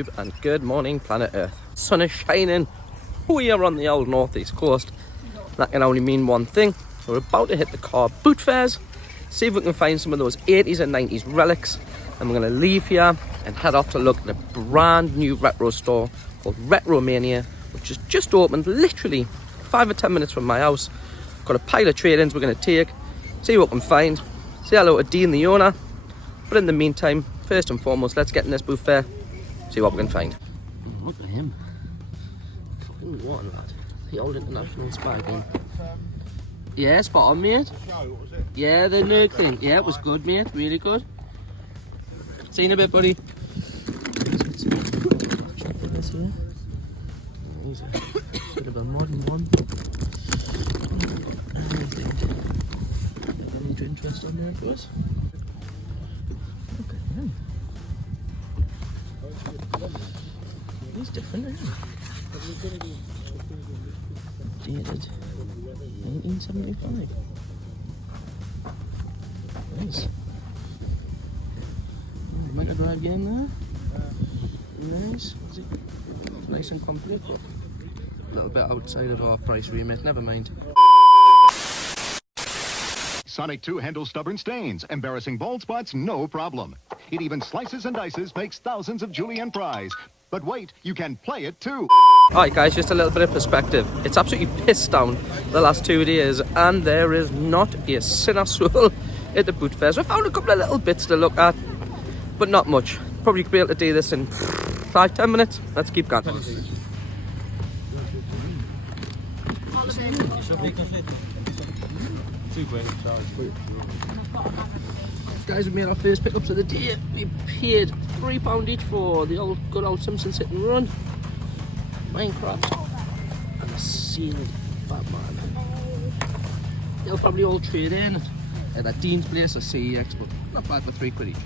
YouTube and good morning planet Earth. Sun is shining. We are on the old northeast coast. That can only mean one thing. We're about to hit the car boot fairs, see if we can find some of those 80s and 90s relics, and we're going to leave here and head off to look at a brand new retro store called Retro Mania, which has just opened literally 5 or 10 minutes from my house. Got a pile of trade-ins we're going to take, see what we can find, say hello to Dean the owner. But in the meantime, first and foremost, let's get in this booth fair, see what we can find. Oh, look at him. Fucking what lad. The old international spy game. Yeah, spot on, mate. Yeah, the nerd thing. Yeah, it was good, mate. Really good. See you in a bit, buddy. He's a bit of a modern one. Any interest on there for us? Look at him. He's different, isn't he? Dated 1975. Nice. Mega Drive game there. Nice. Is it nice and complete, but a little bit outside of our price remit. Never mind. Sonic 2 handles stubborn stains, embarrassing bald spots, no problem. It even slices and dices, makes thousands of julienne fries. But wait, you can play it too. Alright guys, just a little bit of perspective. It's absolutely pissed down the last 2 days and there is not a sinner soul at the boot fairs. I found a couple of little bits to look at, but not much. Probably be able to do this in 5-10 minutes. Let's keep going. Guys, we made our first pickups of the day. We paid £3 each for the good old Simpsons Hit and Run, Minecraft, and a sealed Batman. They'll probably all trade in at that Dean's Place or CEX, but not bad for £3 each.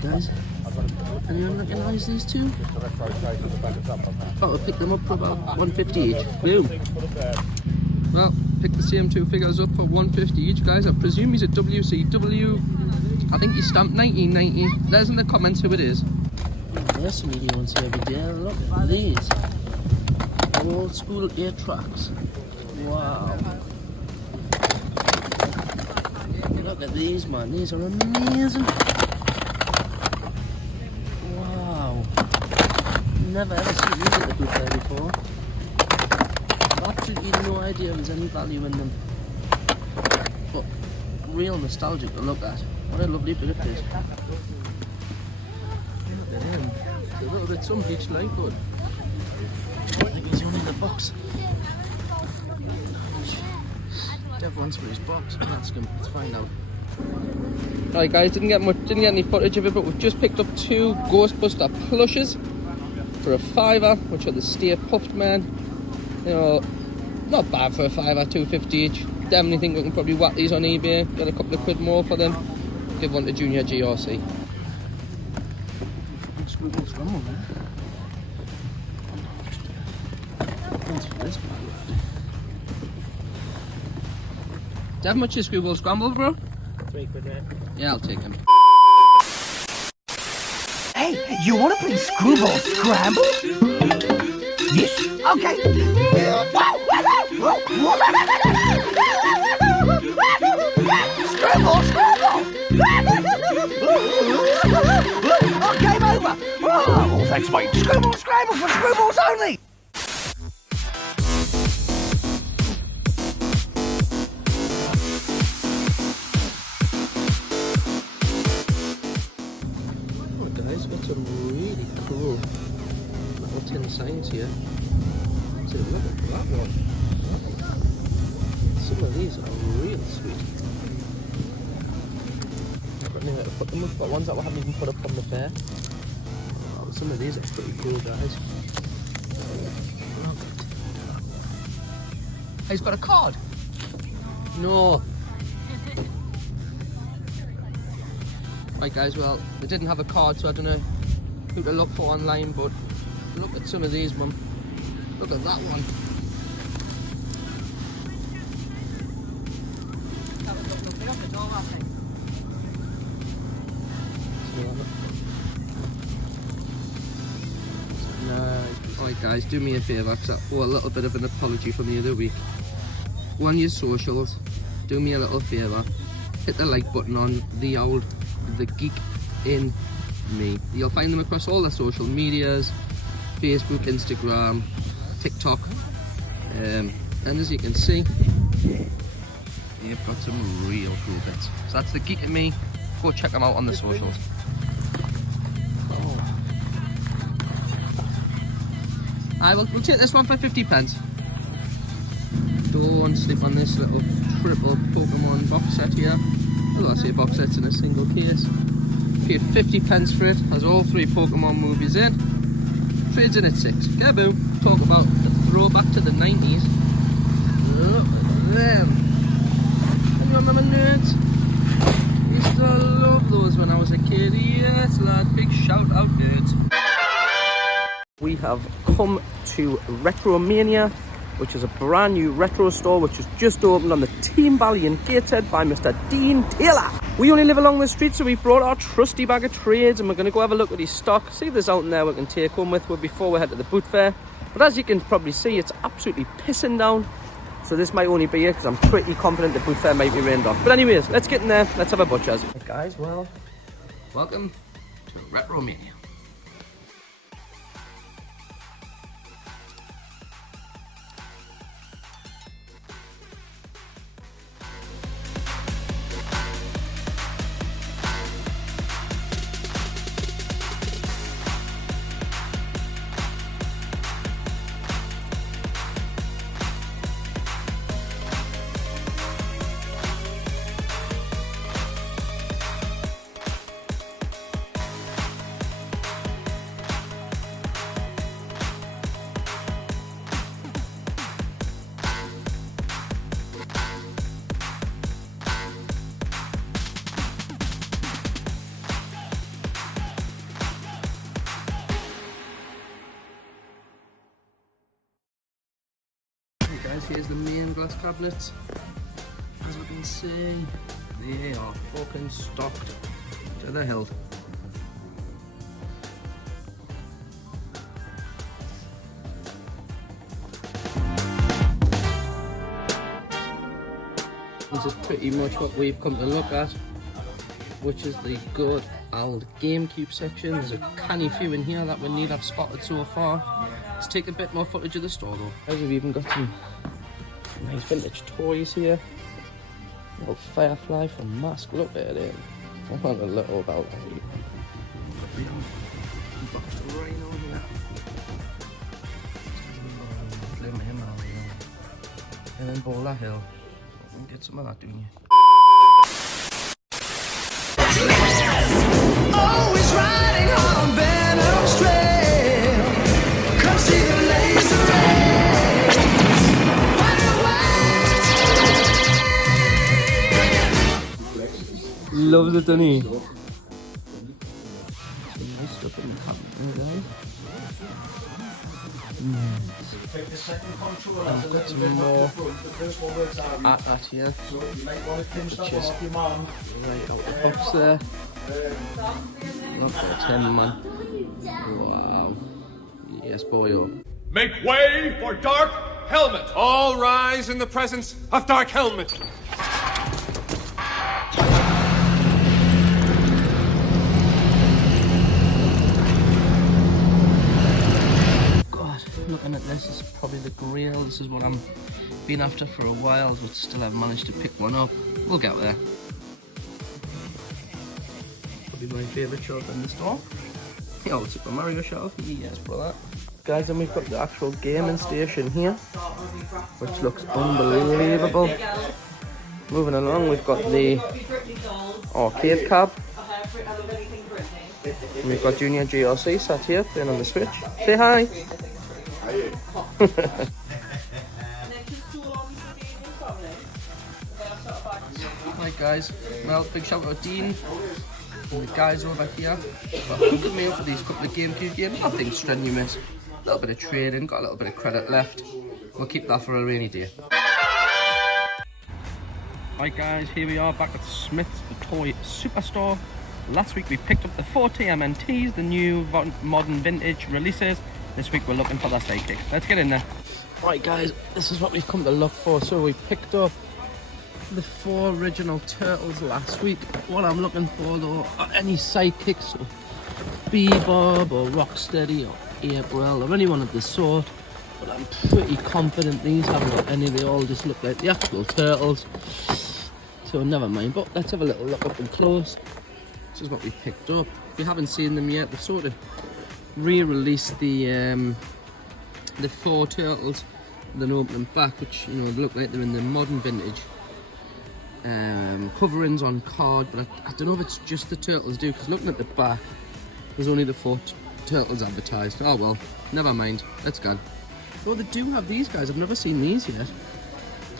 Guys, anyone recognise these two? I'll pick them up for about £1.50 each. Boom. Well, pick the same two figures up for £1.50 each, guys. I presume he's a WCW. I think he's stamped 1990. Let us in the comments who it is. There's some new ones here every day. Look at these. Old school 8 tracks. Wow. Look at these, man. These are amazing. Never ever seen these at the booth there before. I've absolutely no idea if there's any value in them. But real nostalgic to look at. What a lovely bit of fish. Look at him. It's a little bit some beach life, but I think he's only in the box. Dev wants for his box. Ask him. Let's find out. Alright guys, didn't get any footage of it, but we've just picked up 2 Ghostbuster plushes for a £5, which are the Stay Puffed Man. You know, not bad for a £5, £2.50 each. Definitely think we can probably whack these on eBay, get a couple of quid more for them. Give one to Junior GRC. Screwball Scramble there. Thanks for this. Do you have much of Screwball Scramble, bro? £3, man. Yeah, I'll take him. Hey, you want to play Screwball Scramble? Yes. Okay. Screwball Scramble! Oh, game over. Oh, thanks, mate. Screwball Scramble for Screwballs only. Some really cool little tin signs here. So look at that one. Some of these are real sweet. I've got anywhere to put them. We've got ones that we haven't even put up on the fair. Oh, some of these are pretty cool, guys. Look. He's got a card. No. Right guys, well, they didn't have a card, so I don't know who to look for online, but look at some of these, mum. Look at that one. Nice. Alright guys, do me a favour, because I owe a little bit of an apology from the other week. Go on your socials, do me a little favour, hit the like button on the Geek in Me. You'll find them across all the social medias, Facebook, Instagram, TikTok, and as you can see, you've got some real cool bits. So that's the Geek in Me. Go check them out on the socials. Oh. We'll take this one for 50p. Don't sleep on this little triple Pokemon box set here. Although I say box sets in a single case. Paid 50p for it. Has all 3 Pokemon movies in. Trades in at 6. Kaboom! Talk about the throwback to the 90s. Look at them. And you remember nerds? Used to love those when I was a kid. Yes, lad. Big shout out, nerds. We have come to Retro Mania, which is a brand new retro store which has just opened on the Team Valley in Gateshead by Mr. Dean Taylor. We only live along the street, so we brought our trusty bag of trades and we're going to go have a look at his stock, see if there's out in there we can take home with before we head to the boot fair. But as you can probably see, it's absolutely pissing down, so this might only be it because I'm pretty confident the boot fair might be rained off. But anyways, let's get in there, let's have a butcher's. Hey guys, well, welcome to Retro Mania. Guys, here's the main glass cabinets. As we can see, they are fucking stocked to the hilt. This is pretty much what we've come to look at, which is the good old GameCube section. There's a canny few in here that we need have spotted so far. Let's take a bit more footage of the store though. Guys, we've even got some nice vintage toys here. Little Firefly from Mask, look at it. I want a little about that. Boxed Rhino here. Slim him out here. And then Bola Hill. Get some of that, don't you? Always riding on Venom's trail. Come see the laser rays. Find a way. Loves it, doesn't he? Some nice stuff in the cabinet there, guys. I've got some more at that here, which is right out the box there. Look at him, man. Wow. Yes, boy. Make way for Dark Helmet! All rise in the presence of Dark Helmet! God, looking at this is probably the Grail. This is what I'm been after for a while, but still haven't managed to pick one up. We'll get there. Probably my favourite shelf in the store. The old Super Mario shelf. Yes, brother. Guys, and we've got the actual gaming station here, which looks unbelievable. Moving along, we've got the arcade cab. And we've got Junior GRC sat here playing on the Switch. Say hi. Right guys, well, big shout out to Dean. And the guys over here, look me up for these couple of GameCube games. Nothing strenuous. A little bit of trading, got a little bit of credit left. We'll keep that for a rainy day. Right guys, here we are back at Smyths, the toy superstore. Last week we picked up the 4 TMNTs, the new modern vintage releases. This week we're looking for the sidekick. Let's get in there. Right guys, this is what we've come to look for. So we picked up the 4 original turtles last week. What I'm looking for though are any sidekicks, so Bebop or Rocksteady or April or anyone of the sort. But I'm pretty confident these haven't got any. They all just look like the actual turtles. So never mind, but let's have a little look up and close. This is what we picked up. If you haven't seen them yet, they've sort of re-released the 4 turtles with an opening back, which, you know, they look like they're in the modern vintage coverings on card, but I don't know if it's just the turtles do, because looking at the back, there's only the 4 turtles advertised. Oh well, never mind, let's go. Oh, they do have these guys. I've never seen these yet,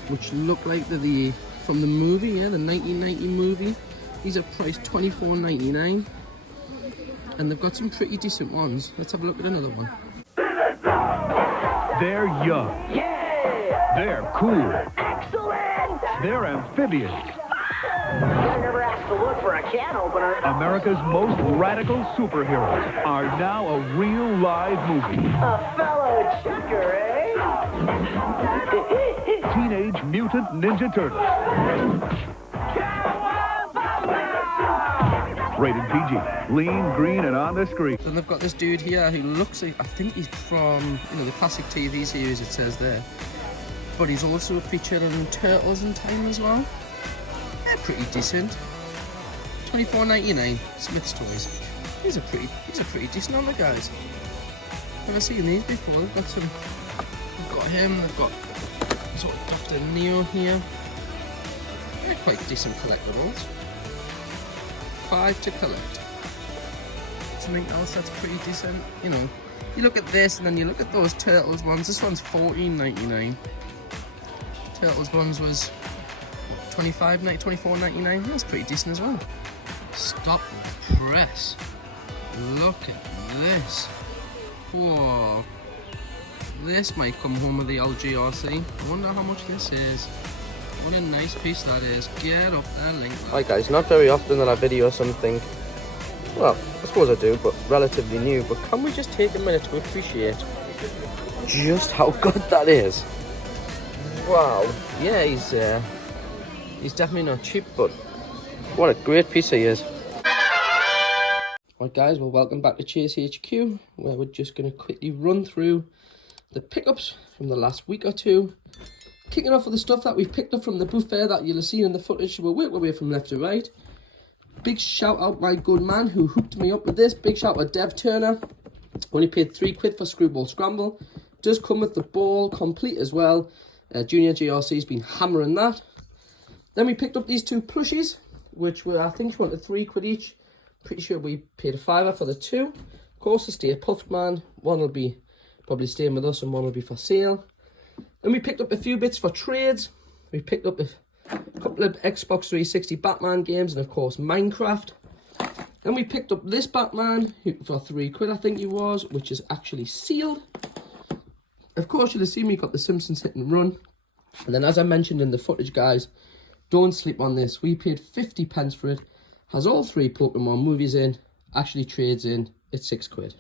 which look like they're from the movie, yeah, the 1990 movie. These are priced $24.99, and they've got some pretty decent ones. Let's have a look at another one. They're young. Yeah! They're cool. Excellent! They're amphibious. I never asked to look for a can opener. America's most radical superheroes are now a real live movie. A fellow checker, eh? Teenage Mutant Ninja Turtles. Rated PG. Lean, green, and on the screen. Then they've got this dude here who looks like, I think he's from, you know, the classic TV series, it says there. But he's also featured in Turtles in Time as well. They're pretty decent. $24.99, Smyths toys. These are pretty decent on the guys. Never seen these before. They've got him, they've got sort of Dr. Neo here. They're quite decent collectibles. 5 to collect. Something else that's pretty decent, you know. You look at this and then you look at those Turtles ones. This one's $14.99. Turtles ones was what, $24.99. That's pretty decent as well. Stop the press. Look at this. Whoa. This might come home with the old GRC. I wonder how much this is. What a nice piece that is. Get up there, link that. Right guys, not very often that I video something, well, I suppose I do, but relatively new. But can we just take a minute to appreciate just how good that is? Wow. Yeah, he's definitely not cheap, but what a great piece he is. Right guys, well, welcome back to Chase HQ, where we're just going to quickly run through the pickups from the last week or two. Kicking off with the stuff that we've picked up from the booth fair that you'll have seen in the footage. We'll work our way from left to right. Big shout out my good man who hooked me up with this. Big shout out Dev Turner. Only paid £3 for Screwball Scramble. Does come with the ball complete as well. Junior GRC's been hammering that. Then we picked up these 2 plushies, which were, I think, wanted £3 each. Pretty sure we paid a £5 for the 2. Of course, the Stay Puffed Man. One will be probably staying with us and one will be for sale. Then we picked up a few bits for trades. We picked up a couple of Xbox 360 Batman games and of course Minecraft. Then we picked up this Batman for £3 I think he was, which is actually sealed. Of course you'll have seen me got the Simpsons Hit and Run. And then as I mentioned in the footage guys, don't sleep on this. We paid 50p for it. Has all 3 Pokemon movies in, actually trades in, it's £6.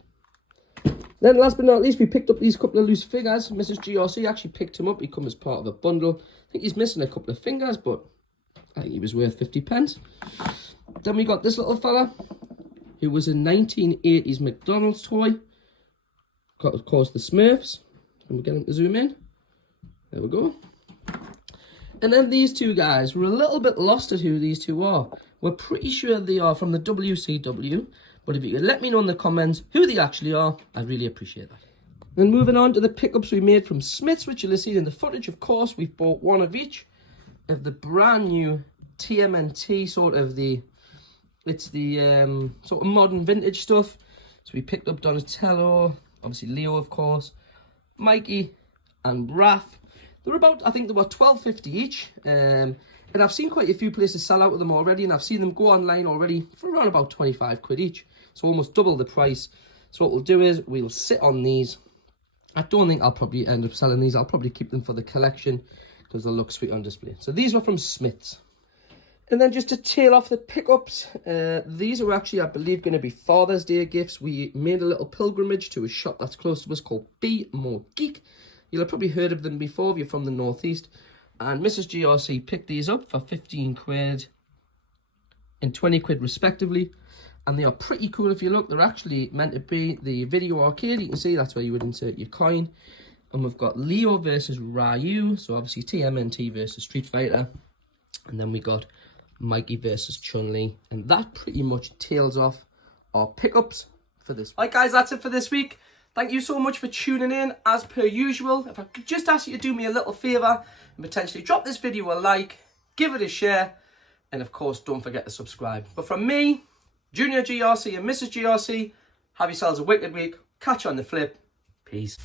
Then last but not least, we picked up these couple of loose figures. Mrs. GRC actually picked him up. He come as part of a bundle. I think he's missing a couple of fingers, but I think he was worth 50p. Then we got this little fella, who was a 1980s McDonald's toy. Got, of course, the Smyths. And we're getting to zoom in. There we go. And then these 2 guys, we're a little bit lost at who these 2 are. We're pretty sure they are from the WCW. But if you could let me know in the comments who they actually are, I'd really appreciate that. Then moving on to the pickups we made from Smyths, which you'll have seen in the footage, of course. We've bought 1 of each of the brand new TMNT, sort of the sort of modern vintage stuff. So we picked up Donatello, obviously Leo, of course, Mikey and Raph. They're about, I think they were $12.50 each. And I've seen quite a few places sell out of them already, and I've seen them go online already for around about 25 quid each. So almost double the price. So what we'll do is we'll sit on these. I don't think I'll probably end up selling these. I'll probably keep them for the collection because they'll look sweet on display. So these were from Smyths. And then just to tail off the pickups, these are actually, I believe, going to be Father's Day gifts. We made a little pilgrimage to a shop that's close to us called Be More Geek. You'll have probably heard of them before if you're from the Northeast. And Mrs. GRC picked these up for 15 quid and 20 quid respectively. And they are pretty cool if you look. They're actually meant to be the video arcade. You can see that's where you would insert your coin. And we've got Leo versus Ryu. So obviously TMNT versus Street Fighter. And then we got Mikey versus Chun-Li. And that pretty much tails off our pickups for this week. Right guys, that's it for this week. Thank you so much for tuning in as per usual. If I could just ask you to do me a little favour and potentially drop this video a like, give it a share, and of course don't forget to subscribe. But from me, Junior GRC and Mrs. GRC, have yourselves a wicked week. Catch you on the flip. Peace.